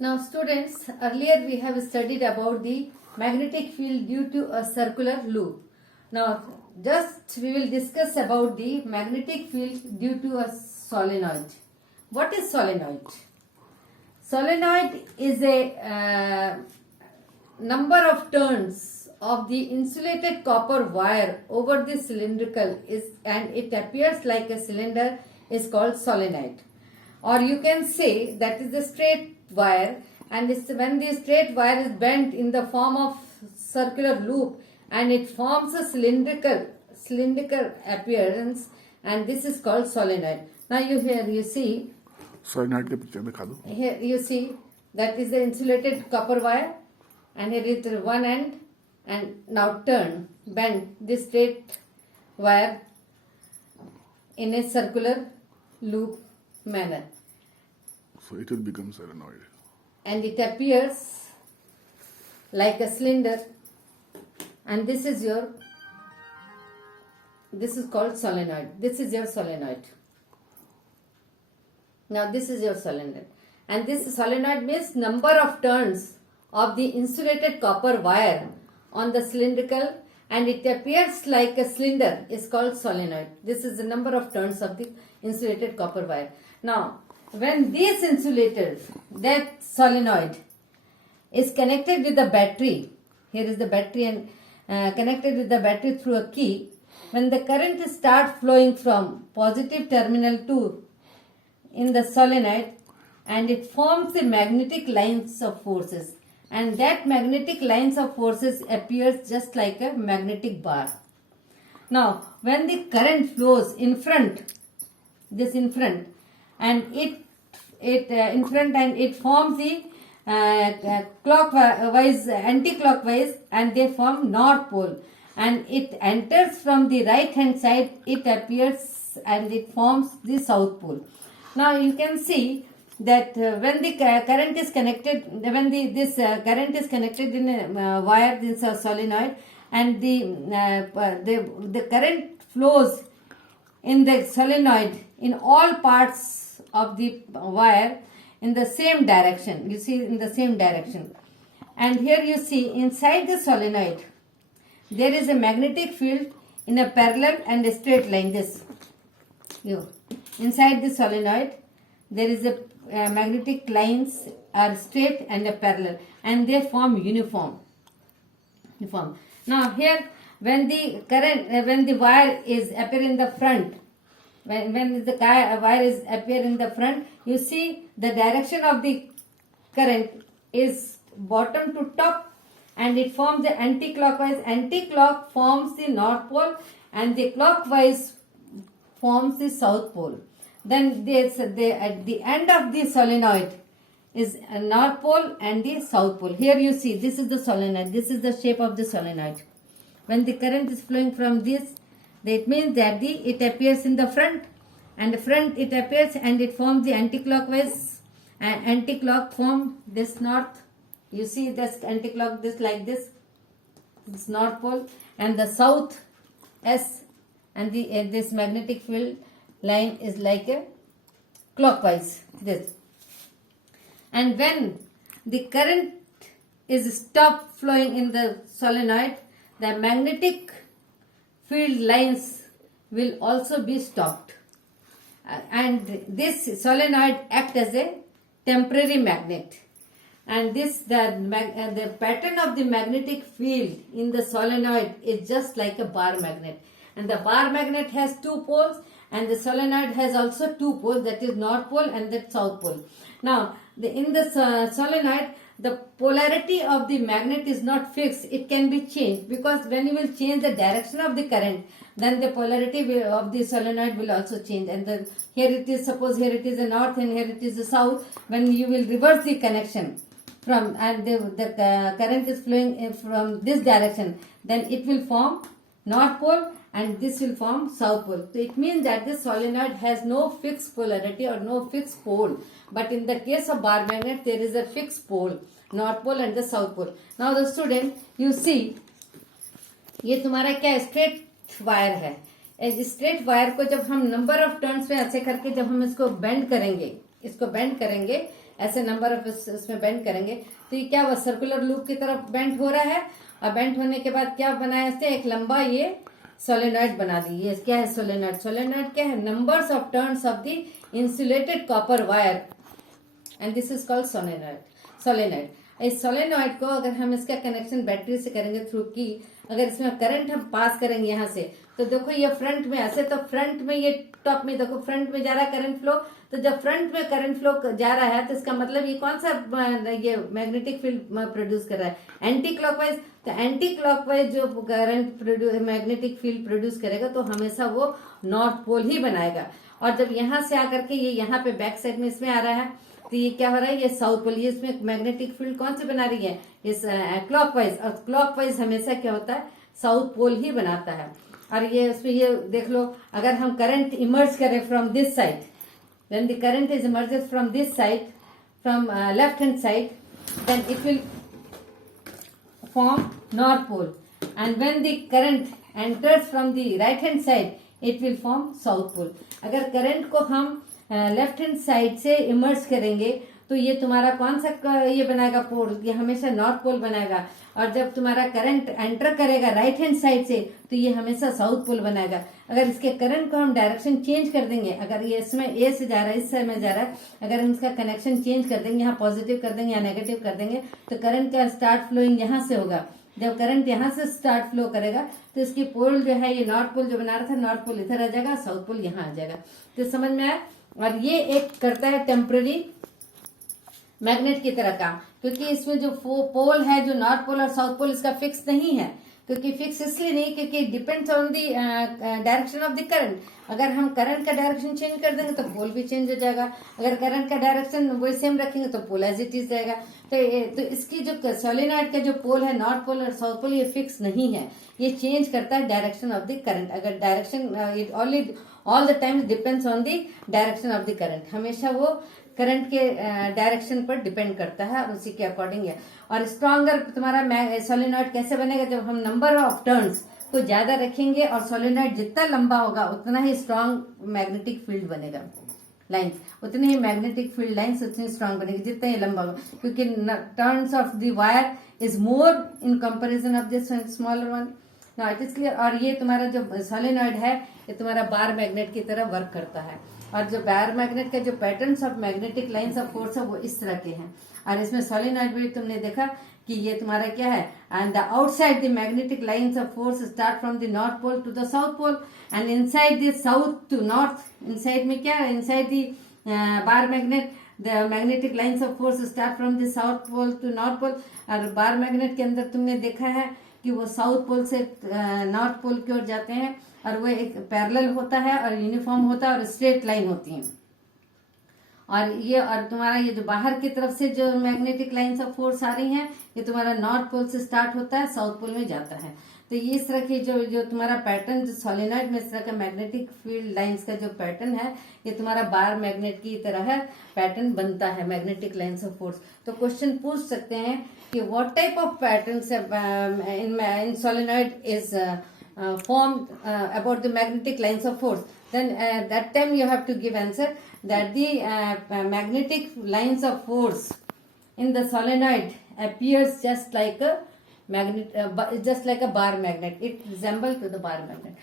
Now students, earlier we have studied about the magnetic field due to a circular loop. Now just we will discuss about the magnetic field due to a solenoid. What is solenoid? Solenoid is a number of turns of the insulated copper wire over the cylindrical and it appears like a cylinder is called solenoid. Or you can say that is the straight wire, and when the straight wire is bent in the form of circular loop and it forms a cylindrical appearance, and this is called solenoid. Now you see solenoid के पिक्चर दिखा दो. here you see that is the insulated copper wire, and here is the one end, and now bend this straight wire in a circular loop manner, So it will become solenoid. and it appears like a cylinder, and this is called solenoid. This is your solenoid. Now this is your solenoid, and this solenoid means number of turns of the insulated copper wire on the cylindrical, and it appears like a cylinder is called solenoid. This is the number of turns of the insulated copper wire. Now when this insulator, that solenoid, is connected with the battery, here is the battery, and connected with the battery through a key, when the current starts flowing from positive terminal to in the solenoid, and it forms the magnetic lines of forces, and that magnetic lines of forces appears just like a magnetic bar. Now when the current flows in front, and it forms the clockwise, anti-clockwise, and they form north pole, and it enters from the right hand side, it appears and it forms the south pole. Now you can see that when the current is connected, this current is connected in a wire, this is a solenoid, and the current flows in the solenoid in all parts of the wire in the same direction. You see, in the same direction. And here you see inside the solenoid there is a magnetic field in a parallel and a straight line. Inside the solenoid there is a magnetic lines are straight and a parallel, and they form uniform. Now here when the wire is appear in the front, when the wire is appear in the front, you see the direction of the current is bottom to top, and it forms the anti-clockwise. Anti-clock forms the north pole, and the clockwise forms the south pole. Then at the end of the solenoid is a north pole and the south pole. Here you see this is the solenoid. This is the shape of the solenoid. When the current is flowing from this, that means that it appears in the front, and the front it appears and it forms the anti-clockwise, and anti-clock form this north. You see this anti-clock, this like this north pole, and the south S, and this magnetic field line is like a clockwise, this. And when the current is stopped flowing in the solenoid, the magnetic field lines will also be stopped, and this solenoid act as a temporary magnet, and the pattern of the magnetic field in the solenoid is just like a bar magnet, and the bar magnet has two poles, and the solenoid has also two poles, that is north pole and the south pole. Now in the solenoid, the polarity of the magnet is not fixed, it can be changed, because when you will change the direction of the current, then the polarity of the solenoid will also change, and then here it is, suppose here it is the north and here it is the south. When you will reverse the connection from, and the current is flowing from this direction, then it will form north pole and this will form south pole. So it means that this solenoid has no fixed polarity or no fixed pole, but in the case of bar magnet there is a fixed pole, north pole and the south pole. Now the student, you see, ये तुम्हारा क्या straight wire है. Straight wire को जब हम number of turns में ऐसे करके जब हम इसको बेंड करेंगे ऐसे नंबर ऑफ इसमें बेंड करेंगे तो ये क्या हुआ, सर्कुलर लूप की तरफ बेंड हो रहा है। और बेंड होने के बाद क्या बनाया इससे, एक लंबा ये सोलेनॉइड बना दी। ये क्या है सोलेनॉइड, सोलेनॉइड क्या है, numbers of turns of the insulated copper wire and this is called solenoid. इस सोलेनॉइड को अगर हम इसका कनेक्शन बैटरी से करेंगे थ्रू की, अगर इसमें करंट हम पास करेंगे यहाँ से, तो देखो ये फ्रंट में ऐसे, तो फ्रंट में ये टॉप में देखो फ्रंट में जा रहा है करंट फ्लो। तो जब फ्रंट में करंट फ्लो जा रहा है तो इसका मतलब ये कौन सा ये मैग्नेटिक फील्ड प्रोड्यूस कर रहा है, एंटी क्लॉकवाइज। तो एंटी क्लॉकवाइज जो करंट मैग्नेटिक फील्ड प्रोड्यूस करेगा तो हमेशा वो नॉर्थ पोल ही बनाएगा। और जब यहाँ से आकर के ये यहाँ पे बैक साइड में इसमें आ रहा है तो ये क्या हो रहा है, ये साउथ पोल, ये इसमें मैग्नेटिक फील्ड कौन सी बना रही है, इस क्लॉकवाइज। और क्लॉकवाइज हमेशा क्या होता है, साउथ पोल ही बनाता है। और ये उसमें ये देख लो, अगर हम करंट इमर्ज करें from this side, when the current is emerges from this side, from left hand side, then it will form north pole, and when the current enters from the right hand side, it will form south pole. अगर करंट को हम left hand side से इमर्ज करेंगे तो ये तुम्हारा कौन सा ये बनाएगा पोल, ये हमेशा नॉर्थ पोल बनाएगा। और जब तुम्हारा करंट एंटर करेगा राइट हैंड साइड से तो ये हमेशा साउथ पोल बनाएगा। अगर इसके करंट को हम डायरेक्शन चेंज कर देंगे, अगर ये इसमें ए से जा रहा है, इस साइड में जा रहा है, अगर हम इसका कनेक्शन चेंज कर देंगे, यहाँ पॉजिटिव कर देंगे या नेगेटिव कर देंगे, तो करंट का स्टार्ट फ्लोइंग यहाँ से होगा। जब करंट यहाँ से स्टार्ट फ्लो करेगा तो इसकी पोल जो है, ये नॉर्थ पोल जो बना रहा था, नॉर्थ पोल इधर आ जाएगा, साउथ पोल यहाँ आ जाएगा। तो समझ में आया। और ये एक करता है टेम्पररी मैग्नेट की तरह काम, क्योंकि इसमें जो पोल है, जो नॉर्थ पोल और साउथ पोल, इसका फिक्स नहीं है। क्योंकि फिक्स इसलिए नहीं क्योंकि depends on the direction of the current. अगर हम करंट का डायरेक्शन चेंज कर देंगे तो पोल भी चेंज हो जाएगा, अगर करंट का डायरेक्शन वही सेम रखेंगे तो पोल एज इट इज जाएगा। तो इसकी जो सोलेनॉइड का जो पोल है, नॉर्थ पोल और साउथ पोल, ये फिक्स नहीं है, ये चेंज करता है डायरेक्शन ऑफ द करंट। अगर direction it only all the time depends on the direction of the current, हमेशा वो करंट के डायरेक्शन पर डिपेंड करता है और उसी के अकॉर्डिंग है। और स्ट्रॉन्गर तुम्हारा सोलेनॉइड कैसे बनेगा, जब हम नंबर ऑफ टर्न्स को ज्यादा रखेंगे और सोलेनॉइड जितना लंबा होगा उतना ही स्ट्रॉन्ग मैग्नेटिक फील्ड बनेगा, लाइंस उतनी ही मैग्नेटिक फील्ड लाइंस उतनी स्ट्रॉन्ग बनेगी जितना ही लंबा होगा, क्योंकि turns of the wire is more in comparison of this smaller one. Now it is clear. और ये तुम्हारा जो सोलेनॉइड है ये तुम्हारा बार मैग्नेट की तरह वर्क करता है। और जो बार मैग्नेट के जो patterns of magnetic lines of force है वो इस तरह के हैं। और इसमें सोलेनॉइड भी तुमने देखा कि ये तुम्हारा क्या है, and the outside the magnetic lines of force start from the north pole to the south pole and inside the south to north. Inside में क्या है, inside the bar magnet the magnetic lines of force start from the south pole to north pole. और bar magnet के अंदर तुमने देखा है कि वो साउथ पोल से नॉर्थ पोल की ओर जाते हैं और वो एक पैरेलल होता है और यूनिफॉर्म होता है और स्ट्रेट लाइन होती है। और तुम्हारा ये जो बाहर की तरफ से जो मैग्नेटिक लाइंस ऑफ फोर्स आ रही हैं ये तुम्हारा नॉर्थ पोल से स्टार्ट होता है, साउथ पोल में जाता है। तो ये इस तरह की जो तुम्हारा पैटर्न जो सोलेनॉइड में इस तरह का मैग्नेटिक फील्ड लाइंस का जो पैटर्न है ये तुम्हारा बार मैग्नेट की तरह है पैटर्न बनता है मैग्नेटिक लाइंस ऑफ फोर्स। तो क्वेश्चन पूछ सकते हैं कि what type of patterns in solenoid is formed about the magnetic lines of force, then that time you have to give answer that the magnetic lines of force in the solenoid appears just like a magnet, just like a bar magnet. It resembles to the bar magnet.